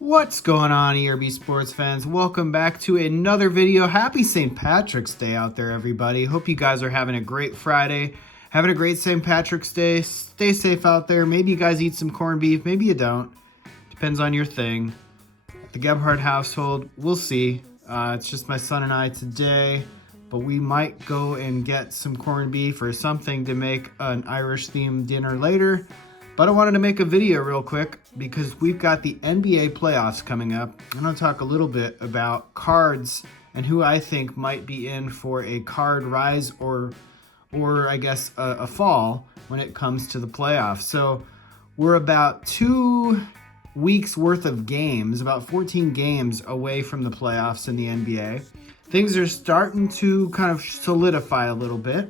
What's going on, ERB sports fans? Welcome back to another video. Happy St. Patrick's Day out there, everybody. Hope you guys are having a great Friday, having a great St. Patrick's Day. Stay safe out there. Maybe you guys eat some corned beef, maybe you don't. Depends on your thing. At the Gebhardt household, we'll see. It's just my son and I today, but we might go and get some corned beef or something to make an Irish-themed dinner later. But I wanted to make a video real quick because we've got the NBA playoffs coming up. I'm going to talk a little bit about cards and who I think might be in for a card rise or I guess a fall when it comes to the playoffs. So we're about 2 weeks worth of games, about 14 games away from the playoffs in the NBA. Things are starting to kind of solidify a little bit.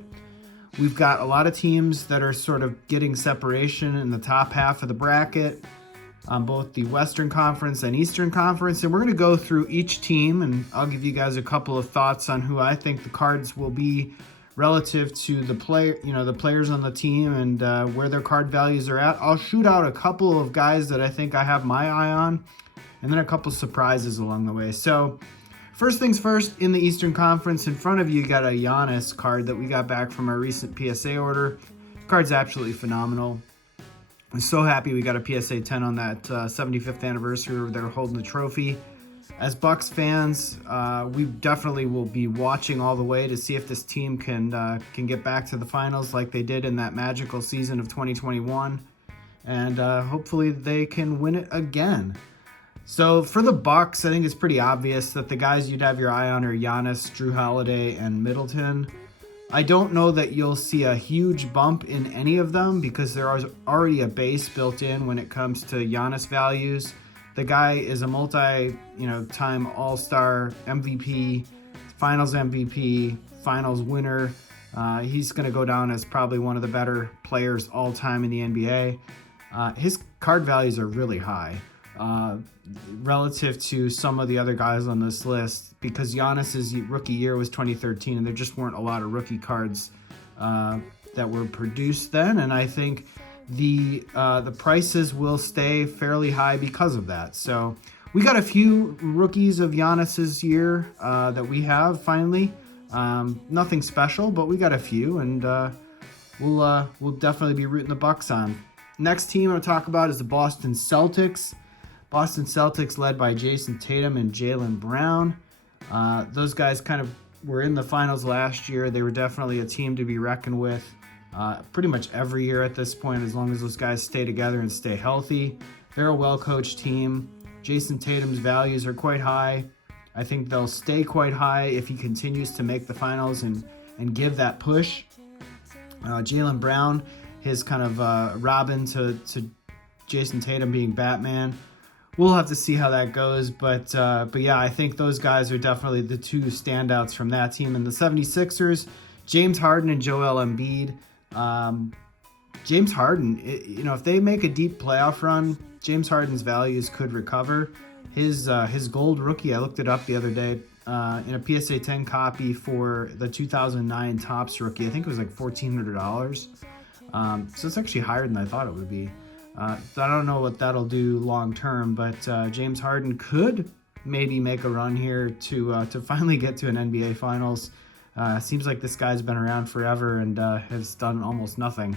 We've got a lot of teams that are sort of getting separation in the top half of the bracket on both the Western Conference and Eastern Conference. And we're going to go through each team, and I'll give you guys a couple of thoughts on who I think the cards will be relative to the players on the team and where their card values are at. I'll shoot out a couple of guys that I think I have my eye on, and then a couple surprises along the way. So first things first, in the Eastern Conference, in front of you got a Giannis card that we got back from our recent PSA order. The card's absolutely phenomenal. I'm so happy we got a PSA 10 on that 75th anniversary where they're holding the trophy. As Bucks fans, we definitely will be watching all the way to see if this team can get back to the finals like they did in that magical season of 2021. And hopefully they can win it again. So for the Bucks, I think it's pretty obvious that the guys you'd have your eye on are Giannis, Jrue Holiday, and Middleton. I don't know that you'll see a huge bump in any of them because there is already a base built in when it comes to Giannis values. The guy is a time All-Star MVP, Finals MVP, Finals winner. He's going to go down as probably one of the better players all time in the NBA. His card values are really high. Relative to some of the other guys on this list, because Giannis's rookie year was 2013 and there just weren't a lot of rookie cards that were produced then, and I think the prices will stay fairly high because of that. So we got a few rookies of Giannis's year that we have finally. Nothing special, but we got a few, and we'll definitely be rooting the Bucks on. Next team I'll talk about is the Boston Celtics. Boston Celtics led by Jason Tatum and Jaylen Brown. Those guys kind of were in the finals last year. They were definitely a team to be reckoned with pretty much every year at this point, as long as those guys stay together and stay healthy. They're a well-coached team. Jason Tatum's values are quite high. I think they'll stay quite high if he continues to make the finals and give that push. Jaylen Brown, his kind of Robin to Jason Tatum being Batman. We'll have to see how that goes, but yeah, I think those guys are definitely the two standouts from that team. And the 76ers, James Harden and Joel Embiid. James Harden, if they make a deep playoff run, James Harden's values could recover. His gold rookie, I looked it up the other day, in a PSA 10 copy for the 2009 Topps rookie, I think it was like $1,400. So it's actually higher than I thought it would be. So I don't know what that'll do long term, but James Harden could maybe make a run here to finally get to an NBA Finals. Seems like this guy's been around forever and has done almost nothing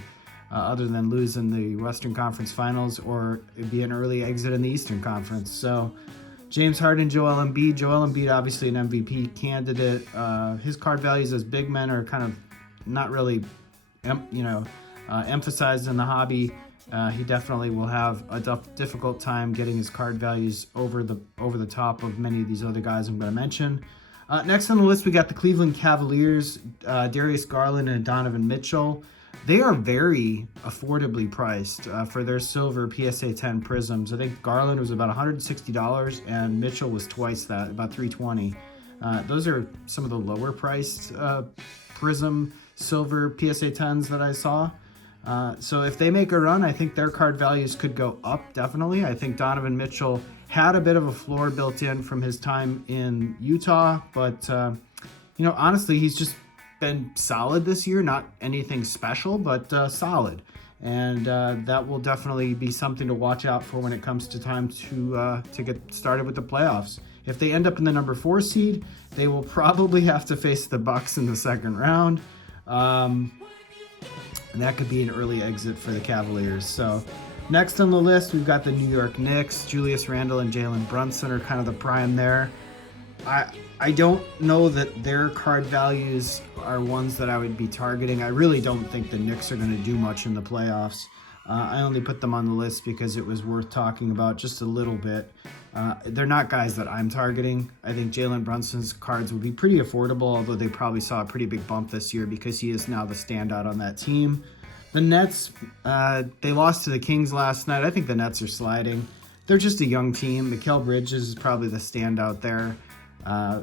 other than lose in the Western Conference Finals or be an early exit in the Eastern Conference. So James Harden, Joel Embiid obviously an MVP candidate. His card values as big men are kind of not really emphasized in the hobby. He definitely will have a difficult time getting his card values over the top of many of these other guys I'm going to mention. Next on the list, we got the Cleveland Cavaliers, Darius Garland and Donovan Mitchell. They are very affordably priced for their silver PSA 10 prisms. I think Garland was about $160 and Mitchell was twice that, about $320. Those are some of the lower priced prism silver PSA 10s that I saw. So if they make a run, I think their card values could go up, definitely. I think Donovan Mitchell had a bit of a floor built in from his time in Utah, but, honestly, he's just been solid this year. Not anything special, but solid. and that will definitely be something to watch out for when it comes to time to get started with the playoffs. If they end up in the number 4 seed, they will probably have to face the Bucks in the second round. And that could be an early exit for the Cavaliers. So next on the list, we've got the New York Knicks. Julius Randle and Jalen Brunson are kind of the prime there. I don't know that their card values are ones that I would be targeting. I really don't think the Knicks are going to do much in the playoffs. I only put them on the list because it was worth talking about just a little bit. They're not guys that I'm targeting. I think Jalen Brunson's cards would be pretty affordable, although they probably saw a pretty big bump this year because he is now the standout on that team. The Nets, they lost to the Kings last night. I think the Nets are sliding. They're just a young team. Mikal Bridges is probably the standout there,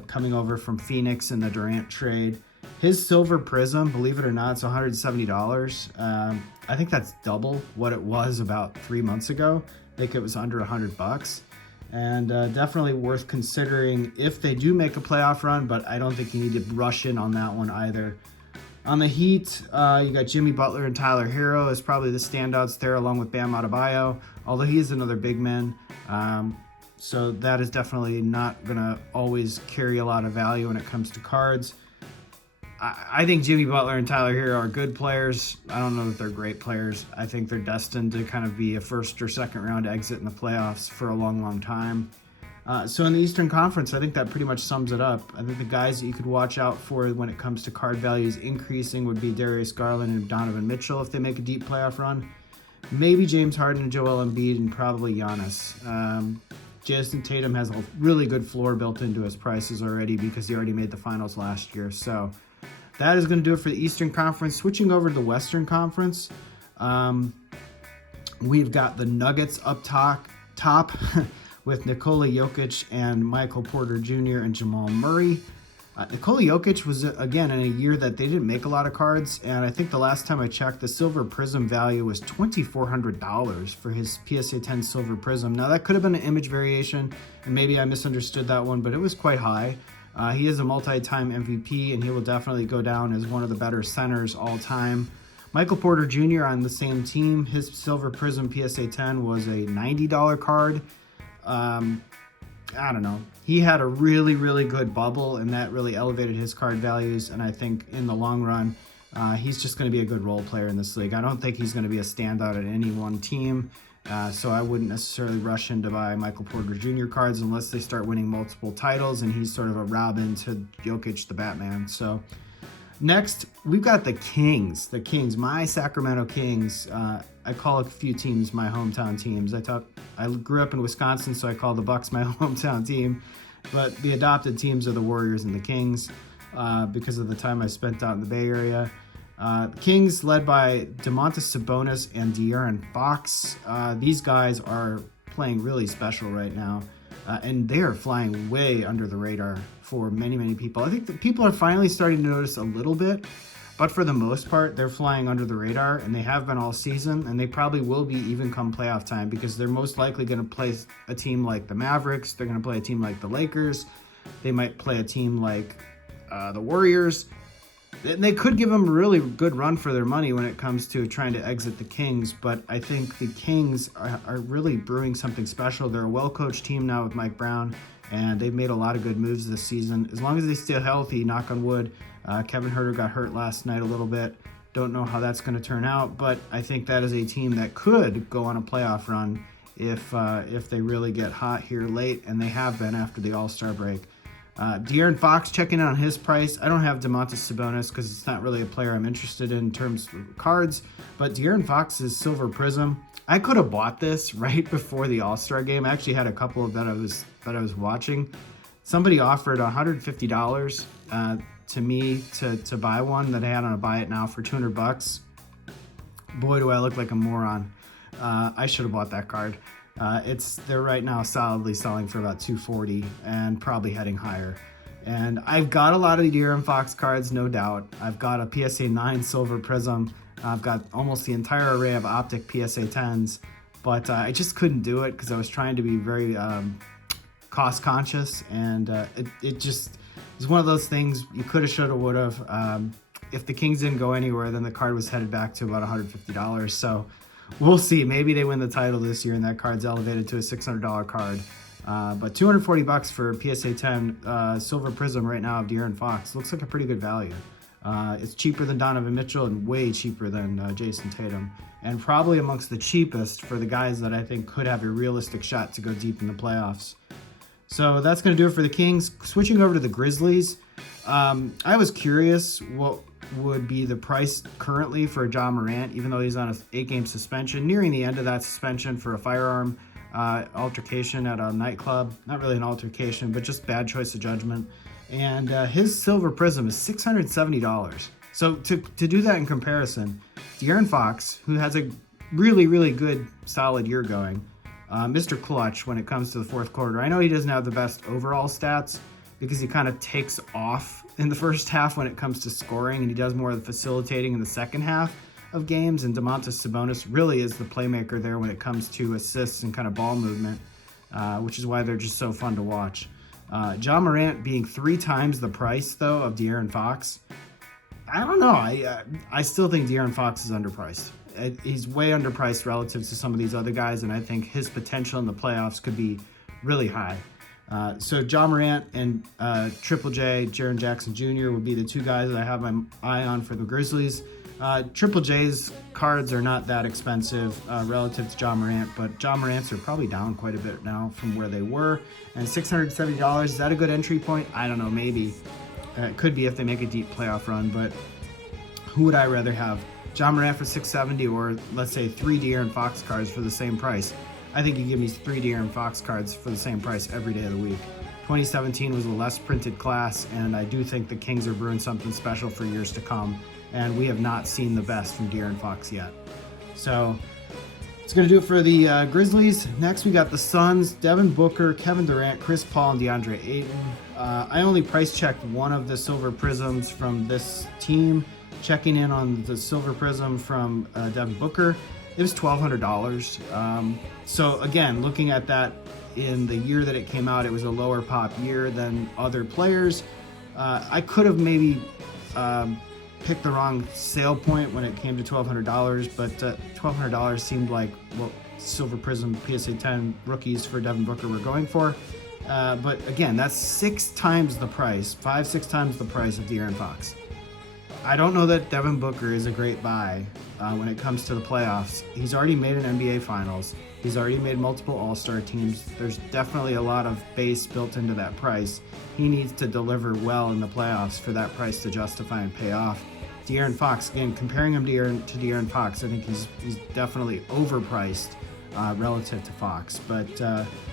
coming over from Phoenix in the Durant trade. His Silver Prism, believe it or not, it's $170. I think that's double what it was about 3 months ago. I think it was under $100. And definitely worth considering if they do make a playoff run, but I don't think you need to rush in on that one either. On the Heat, you got Jimmy Butler and Tyler Hero as probably the standouts there, along with Bam Adebayo, although he is another big man. So that is definitely not going to always carry a lot of value when it comes to cards. I think Jimmy Butler and Tyler Hero are good players. I don't know that they're great players. I think they're destined to kind of be a first or second round exit in the playoffs for a long, long time. So in the Eastern Conference, I think that pretty much sums it up. I think the guys that you could watch out for when it comes to card values increasing would be Darius Garland and Donovan Mitchell if they make a deep playoff run. Maybe James Harden and Joel Embiid, and probably Giannis. Jason Tatum has a really good floor built into his prices already because he already made the finals last year. So that is going to do it for the Eastern Conference. Switching over to the Western Conference, we've got the Nuggets up top with Nikola Jokic and Michael Porter Jr. and Jamal Murray. Nikola Jokic was, again, in a year that they didn't make a lot of cards, and I think the last time I checked, the Silver Prism value was $2,400 for his PSA 10 Silver Prism. Now, that could have been an image variation, and maybe I misunderstood that one, but it was quite high. He is a multi-time MVP, and he will definitely go down as one of the better centers all time. Michael Porter Jr. on the same team, his Silver Prism PSA 10 was a $90 card. I don't know. He had a really, really good bubble, and that really elevated his card values, and I think in the long run, he's just going to be a good role player in this league. I don't think he's going to be a standout at any one team. So I wouldn't necessarily rush in to buy Michael Porter Jr. cards unless they start winning multiple titles and he's sort of a Robin to Jokic the Batman. So next, we've got the Kings. The Kings, my Sacramento Kings. I call a few teams my hometown teams. I grew up in Wisconsin, so I call the Bucks my hometown team. But the adopted teams are the Warriors and the Kings because of the time I spent out in the Bay Area. Kings led by Domantas Sabonis and De'Aaron Fox. These guys are playing really special right now, and they are flying way under the radar for many, many people. I think that people are finally starting to notice a little bit, but for the most part, they're flying under the radar, and they have been all season, and they probably will be even come playoff time because they're most likely going to play a team like the Mavericks. They're going to play a team like the Lakers. They might play a team like the Warriors. They could give them a really good run for their money when it comes to trying to exit the Kings, but I think the Kings are really brewing something special. They're a well-coached team now with Mike Brown, and they've made a lot of good moves this season. As long as they stay healthy, knock on wood. Kevin Huerter got hurt last night a little bit. Don't know how that's going to turn out, but I think that is a team that could go on a playoff run if they really get hot here late, and they have been after the All-Star break. De'Aaron Fox, checking in on his price. I don't have Domantas Sabonis because it's not really a player I'm interested in terms of cards, but De'Aaron Fox's Silver Prism, I could have bought this right before the All-Star game. I actually had a couple of that I was watching. Somebody offered $150 to me to buy one that I had on a buy it now for $200. Boy, do I look like a moron. I should have bought that card. They're right now solidly selling for about $240 and probably heading higher. And I've got a lot of De'Aaron Fox cards, no doubt. I've got a PSA 9 Silver Prism. I've got almost the entire array of Optic PSA 10s, but I just couldn't do it because I was trying to be very cost conscious, and it just is one of those things you coulda, shoulda, woulda. if the Kings didn't go anywhere, then the card was headed back to about $150. So we'll see. Maybe they win the title this year and that card's elevated to a $600 card. But $240 for PSA 10 Silver Prism right now of De'Aaron Fox looks like a pretty good value. It's cheaper than Donovan Mitchell and way cheaper than Jason Tatum, and probably amongst the cheapest for the guys that I think could have a realistic shot to go deep in the playoffs. So that's going to do it for the Kings. Switching over to the Grizzlies, I was curious what would be the price currently for Ja Morant, even though he's on an 8-game suspension, nearing the end of that suspension for a firearm altercation at a nightclub. Not really an altercation, but just bad choice of judgment. And his Silver Prism is $670. So to do that in comparison, De'Aaron Fox, who has a really, really good, solid year going, Mr. Clutch when it comes to the fourth quarter. I know he doesn't have the best overall stats because he kind of takes off in the first half when it comes to scoring, and he does more of the facilitating in the second half of games. And Domantas Sabonis really is the playmaker there when it comes to assists and kind of ball movement, which is why they're just so fun to watch. Ja Morant being 3 times the price, though, of De'Aaron Fox, I don't know. I still think De'Aaron Fox is underpriced. He's way underpriced relative to some of these other guys, and I think his potential in the playoffs could be really high. So Ja Morant and Triple J, Jaren Jackson Jr. would be the 2 guys that I have my eye on for the Grizzlies. Triple J's cards are not that expensive relative to Ja Morant, but Ja Morant's are probably down quite a bit now from where they were. And $670, is that a good entry point? I don't know, maybe. It could be if they make a deep playoff run, but who would I rather have? Ja Morant for $670 or, let's say, 3 De'Aaron Fox cards for the same price? I think you give me 3 De'Aaron Fox cards for the same price every day of the week. 2017 was a less printed class, and I do think the Kings are brewing something special for years to come, and we have not seen the best from De'Aaron Fox yet. So it's going to do it for the Grizzlies. Next, we got the Suns, Devin Booker, Kevin Durant, Chris Paul, and DeAndre Ayton. I only price checked one of the Silver Prisms from this team. Checking in on the Silver Prism from Devin Booker, it was $1,200. So again, looking at that in the year that it came out, it was a lower pop year than other players. I could have maybe picked the wrong sale point when it came to $1,200, but $1,200 seemed like what Silver Prism PSA 10 rookies for Devin Booker were going for. But again, that's 6 times the price, 5-6 times the price of De'Aaron Fox. I don't know that Devin Booker is a great buy when it comes to the playoffs. He's already made an NBA Finals. He's already made multiple All-Star teams. There's definitely a lot of base built into that price. He needs to deliver well in the playoffs for that price to justify and pay off. De'Aaron Fox, again, comparing him to De'Aaron Fox, I think he's definitely overpriced relative to Fox. But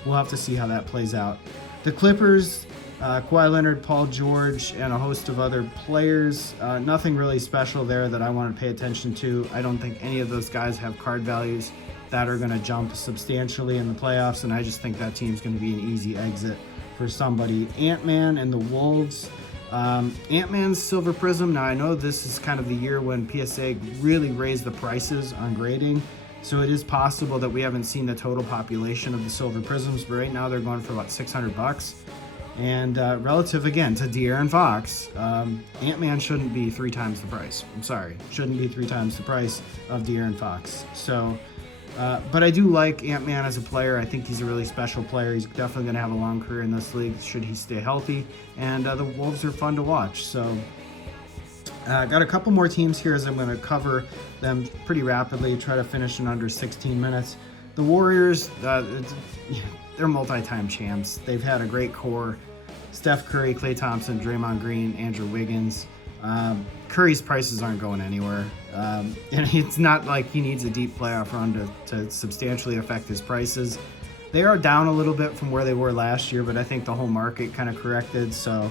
we'll have to see how that plays out. The Clippers, Kawhi Leonard, Paul George, and a host of other players. Nothing really special there that I want to pay attention to. I don't think any of those guys have card values that are going to jump substantially in the playoffs, and I just think that team's going to be an easy exit for somebody. Ant-Man and the Wolves. Ant-Man's Silver Prism. Now, I know this is kind of the year when PSA really raised the prices on grading, so it is possible that we haven't seen the total population of the Silver Prisms, but right now they're going for about $600. And relative, again, to De'Aaron Fox, Ant-Man shouldn't be 3 times the price. I'm sorry. Shouldn't be 3 times the price of De'Aaron Fox. So, but I do like Ant-Man as a player. I think he's a really special player. He's definitely going to have a long career in this league should he stay healthy. And the Wolves are fun to watch. So, got a couple more teams here as I'm going to cover them pretty rapidly, try to finish in under 16 minutes. The Warriors, they're multi-time champs. They've had a great core. Steph Curry, Klay Thompson, Draymond Green, Andrew Wiggins. Curry's prices aren't going anywhere. And it's not like he needs a deep playoff run to substantially affect his prices. They are down a little bit from where they were last year, but I think the whole market kind of corrected. So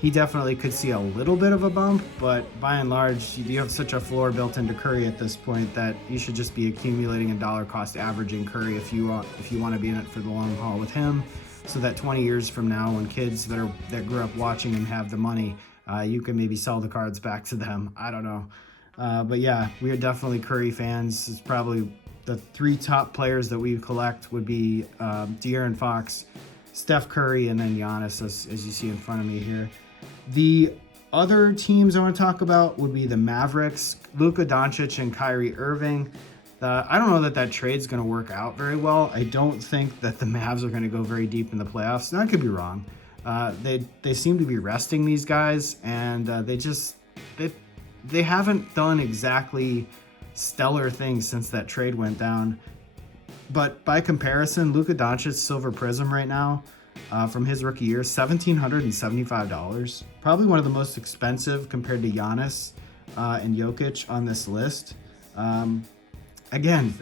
he definitely could see a little bit of a bump, but by and large, you have such a floor built into Curry at this point that you should just be accumulating and dollar cost averaging Curry if you want to be in it for the long haul with him, so that 20 years from now, when kids that grew up watching him have the money, you can maybe sell the cards back to them. I don't know, but yeah, we are definitely Curry fans. It's probably the 3 top players that we collect would be De'Aaron Fox, Steph Curry, and then Giannis, as you see in front of me here. The Other teams I want to talk about would be the Mavericks, Luka Doncic and Kyrie Irving. I don't know that that trade's going to work out very well. I don't think that the Mavs are going to go very deep in the playoffs. Now, I could be wrong. They seem to be resting these guys, and they haven't done exactly stellar things since that trade went down. But by comparison, Luka Doncic's Silver Prism right now, from his rookie year, $1,775. Probably one of the most expensive compared to Giannis and Jokic on this list. Again,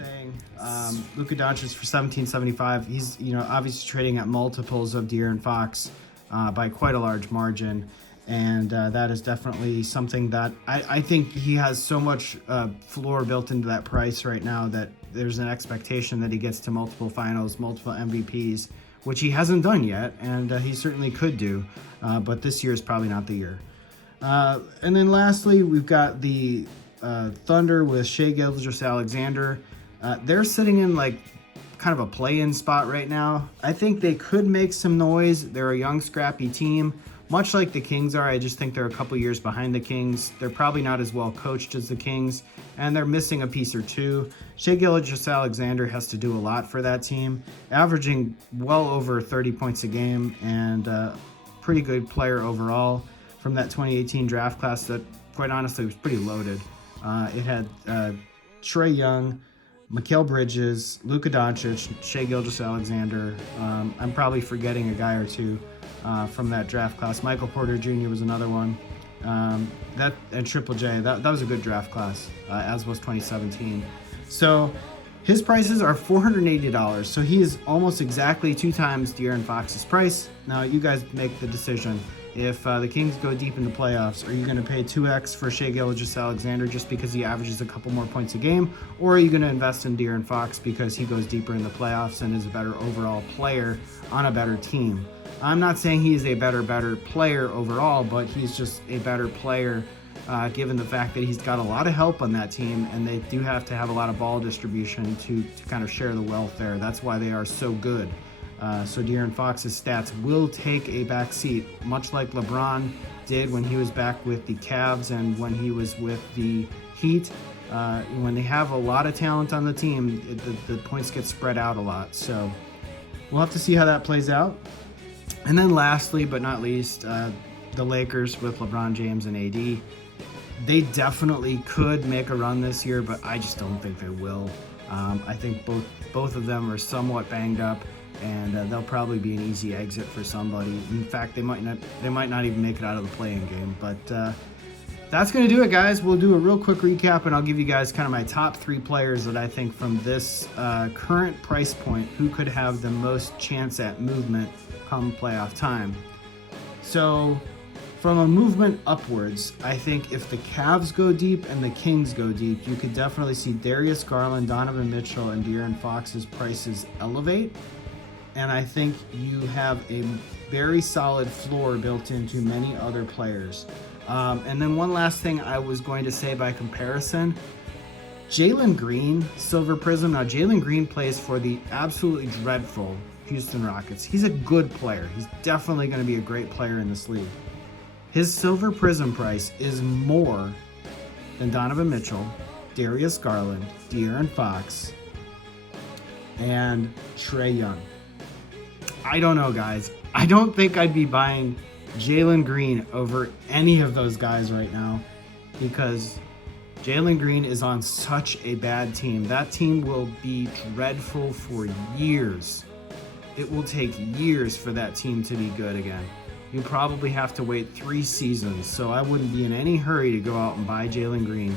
Luka Doncic for $1,775. He's obviously trading at multiples of De'Aaron Fox by quite a large margin, and that is definitely something that I think he has so much floor built into that price right now that there's an expectation that he gets to multiple finals, multiple MVPs, which he hasn't done yet, and he certainly could do, but this year is probably not the year. And then lastly, we've got the Thunder with Shai Gilgeous-Alexander. They're sitting in like kind of a play-in spot right now. I think they could make some noise. They're a young, scrappy team, much like the Kings are. I just think they're a couple years behind the Kings. They're probably not as well coached as the Kings, and they're missing a piece or two. Shai Gilgeous-Alexander has to do a lot for that team, averaging well over 30 points a game, and pretty good player overall from that 2018 draft class that, quite honestly, was pretty loaded. It had Trae Young, Mikal Bridges, Luka Doncic, Shai Gilgeous-Alexander. I'm probably forgetting a guy or two from that draft class. Michael Porter Jr. was another one. And Triple J. That was a good draft class, as was 2017. So his prices are $480. So he is almost exactly 2 times De'Aaron Fox's price. Now you guys make the decision. If the Kings go deep in the playoffs, are you going to pay 2x for Shai Gilgeous-Alexander just because he averages a couple more points a game? Or are you going to invest in De'Aaron Fox because he goes deeper in the playoffs and is a better overall player on a better team? I'm not saying he is a better player overall, but he's just a better player given the fact that he's got a lot of help on that team, and they do have to have a lot of ball distribution to kind of share the wealth there. That's why they are so good. So De'Aaron Fox's stats will take a back seat, much like LeBron did when he was back with the Cavs and when he was with the Heat. When they have a lot of talent on the team, the points get spread out a lot. So we'll have to see how that plays out. And then lastly, but not least, the Lakers with LeBron James and AD. They definitely could make a run this year, but I just don't think they will. I think both of them are somewhat banged up, and they'll probably be an easy exit for somebody. In fact, they might not even make it out of the play-in game. But that's going to do it, guys. We'll do a real quick recap, and I'll give you guys kind of my top 3 players that I think from this current price point who could have the most chance at movement come playoff time. So from a movement upwards, I think if the Cavs go deep and the Kings go deep, you could definitely see Darius Garland, Donovan Mitchell, and De'Aaron Fox's prices elevate. And I think you have a very solid floor built into many other players. And then one last thing I was going to say by comparison, Jalen Green, Silver Prism. Now, Jalen Green plays for the absolutely dreadful Houston Rockets. He's a good player. He's definitely going to be a great player in this league. His Silver Prism price is more than Donovan Mitchell, Darius Garland, De'Aaron Fox, and Trae Young. I don't know, guys. I don't think I'd be buying Jalen Green over any of those guys right now because Jalen Green is on such a bad team. That team will be dreadful for years. It will take years for that team to be good again. You probably have to wait 3 seasons, so I wouldn't be in any hurry to go out and buy Jalen Green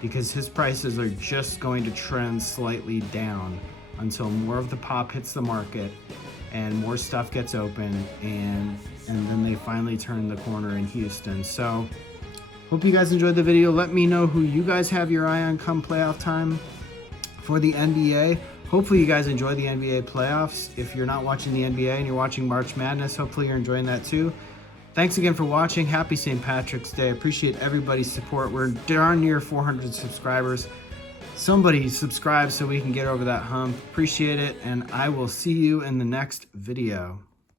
because his prices are just going to trend slightly down until more of the pop hits the market and more stuff gets open, and then they finally turn the corner in Houston. So hope you guys enjoyed the video. Let me know who you guys have your eye on come playoff time for the NBA. Hopefully you guys enjoy the NBA playoffs. If you're not watching the NBA and you're watching March Madness, hopefully you're enjoying that too. Thanks again for watching. Happy St. Patrick's Day. Appreciate everybody's support. We're darn near 400 subscribers. Somebody subscribe so we can get over that hump. Appreciate it, and I will see you in the next video.